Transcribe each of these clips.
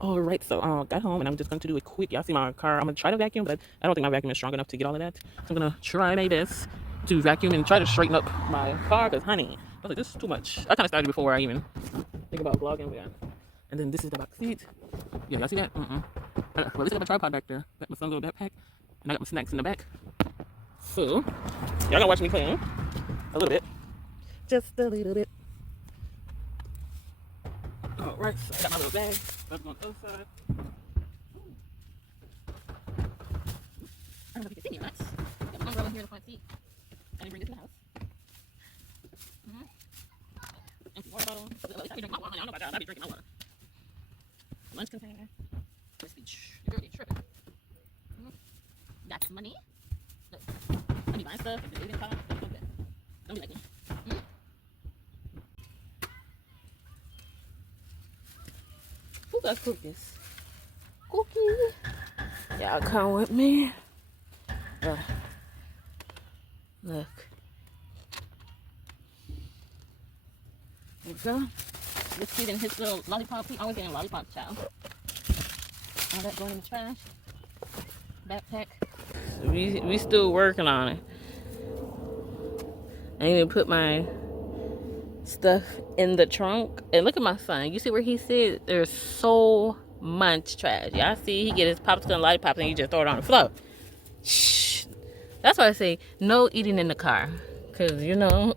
All right, so got home and I'm just going to do a quick. Y'all see my car? I'm gonna try to vacuum, but I don't think my vacuum is strong enough to get all of that. So I'm gonna try my best to vacuum and try to straighten up my car. Cause honey, I was like, this is too much. I kind of started before I even think about vlogging. But yeah. And then this is the back seat. Yeah, y'all see that? Well, this is my tripod back there. Got my son's little backpack, and I got my snacks in the back. So y'all gonna watch me clean a little bit, just a little bit. All right, so I got my little bag. Let's go on the other side. I don't know if you can see me, right? Got my umbrella here in the front seat. I didn't bring this in the house. Empty water bottle. I be drinking my water. I don't know about y'all. I be drinking my water. Lunch container. Let's be tripping. Got some money. Look, I be buying stuff. If the baby comes, don't be like me. Who got cookies? Cookie. Y'all come with me. Look. There we go. This kid and his little lollipop. He always getting lollipops, child. All that going in the trash. Backpack. We still working on it. I even put my stuff in the trunk. And look at my son. You see where he said there's so much trash. Y'all see he get his popsicle and lollipops and he just throw it on the floor. Shh. That's why I say no eating in the car. Cause you know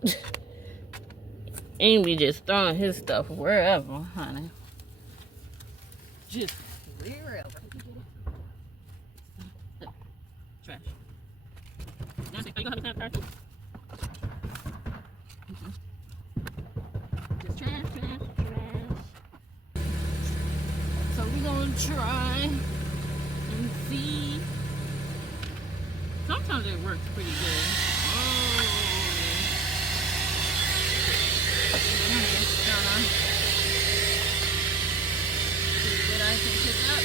ain't we just throwing his stuff wherever, honey. Just wherever. Trash. Are you gonna have a car too? Just trash. So we're gonna try and see. Sometimes it works pretty good. Oh. I'm just gonna see what I can pick up.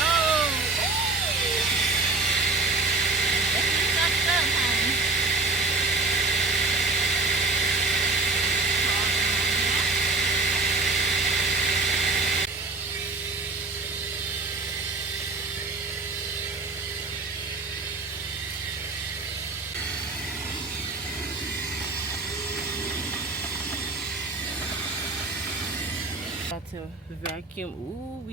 Oh. That's sucked up, honey. To vacuum. Ooh,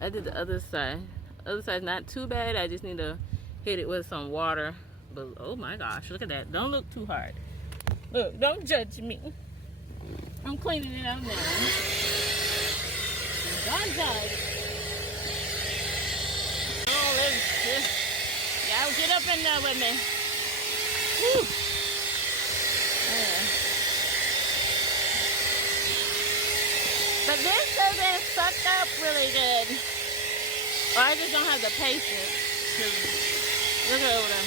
I did the other side. Other side's not too bad. I just need to hit it with some water. But oh my gosh, look at that. Don't look too hard. Look, don't judge me. I'm cleaning it out now. Don't judge. Oh, y'all get up in there with me. Woo. Yeah. But this doesn't suck up really good. Or I just don't have the patience. Look at over there.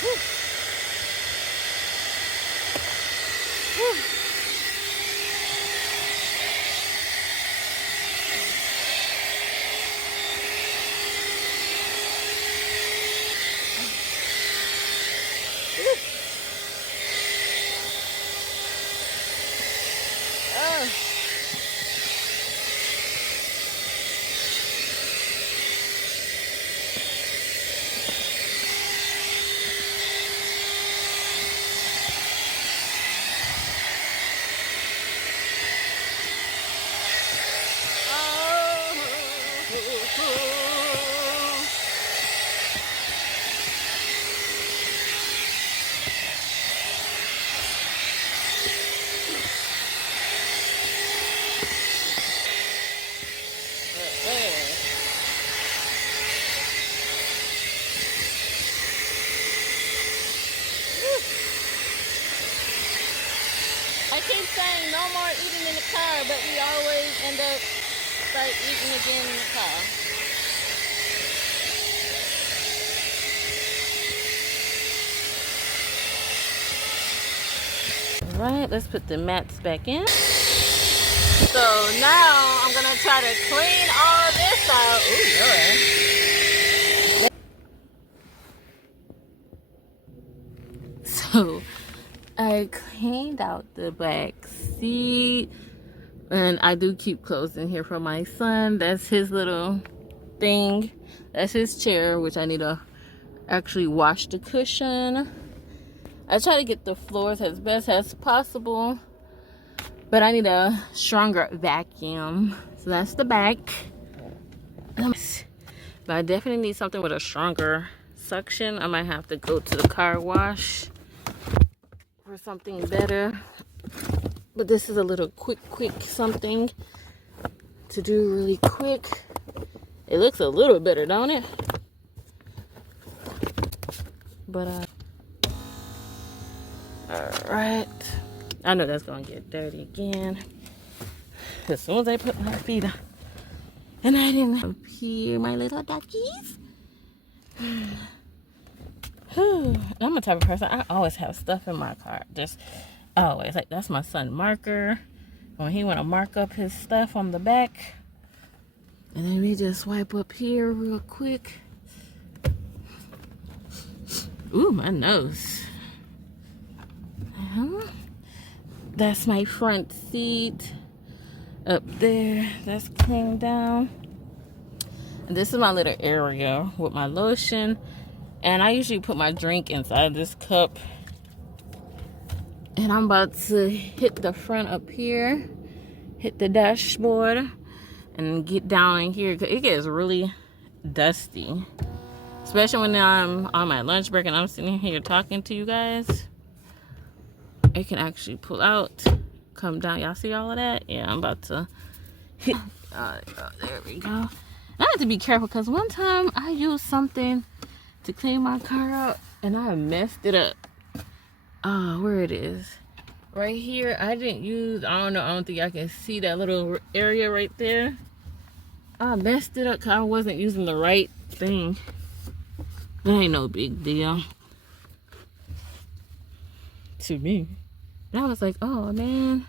Whew. Whew. I keep saying no more eating in the car, but we always end up start eating again in the car. Alright, let's put the mats back in. So now I'm gonna try to clean all of this out. Ooh, yeah. So I cleaned out the back seat, and I do keep clothes in here for my son. That's his little thing. That's his chair, which I need to actually wash the cushion. I try to get the floors as best as possible, but I need a stronger vacuum. So that's the back. But I definitely need something with a stronger suction. I might have to go to the car wash for something better. But this is a little quick something to do really quick. It looks a little better, don't it? But alright. I know that's gonna get dirty again as soon as I put my feet on. And I didn't up here, my little duckies. I'm a type of person, I always have stuff in my car. Just always. Like, that's my son marker. When he want to mark up his stuff on the back. And then we just wipe up here real quick. Ooh, my nose. That's my front seat. Up there, that's cleaned down. And this is my little area with my lotion. And I usually put my drink inside this cup. And I'm about to hit the front up here, hit the dashboard, and get down in here. It gets really dusty, especially when I'm on my lunch break and I'm sitting here talking to you guys. It can actually pull out, come down. Y'all see all of that? Yeah, I'm about to hit. There we go. I have to be careful because one time I used something to clean my car out and I messed it up. Where it is. Right here, I didn't use, I don't think I can see that little area right there. I messed it up because I wasn't using the right thing. That ain't no big deal to me. And I was like, oh man.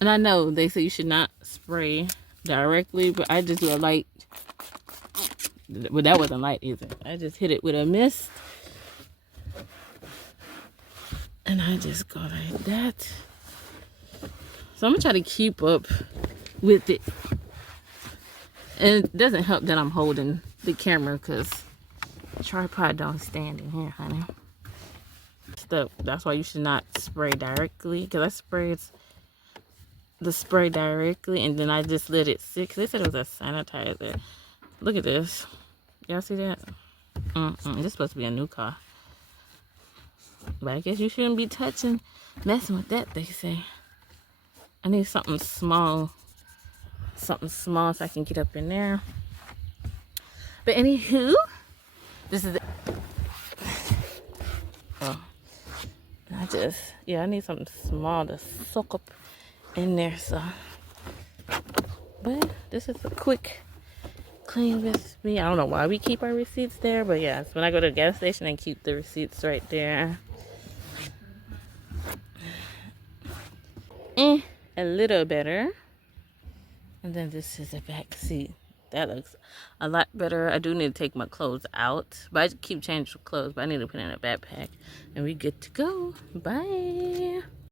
And I know they say you should not spray directly, but I just do a light. Well, that wasn't light either. I just hit it with a mist. And I just go like that. So I'm going to try to keep up with it. And it doesn't help that I'm holding the camera because the tripod don't stand in here, honey. That's why you should not spray directly. Because I sprayed the spray directly and then I just let it sit. Because they said it was a sanitizer. Look at this. Y'all see that? This is supposed to be a new car. But I guess you shouldn't be messing with that, they say. I need something small. Something small so I can get up in there. But anywho, this is I need something small to soak up in there, so. But this is a quick clean with me. I don't know why we keep our receipts there, but yeah, so when I go to the gas station, I keep the receipts right there. A little better. And then this is the back seat. That looks a lot better. I do need to take my clothes out, but I keep changing clothes, but I need to put in a backpack. And we good to go. Bye.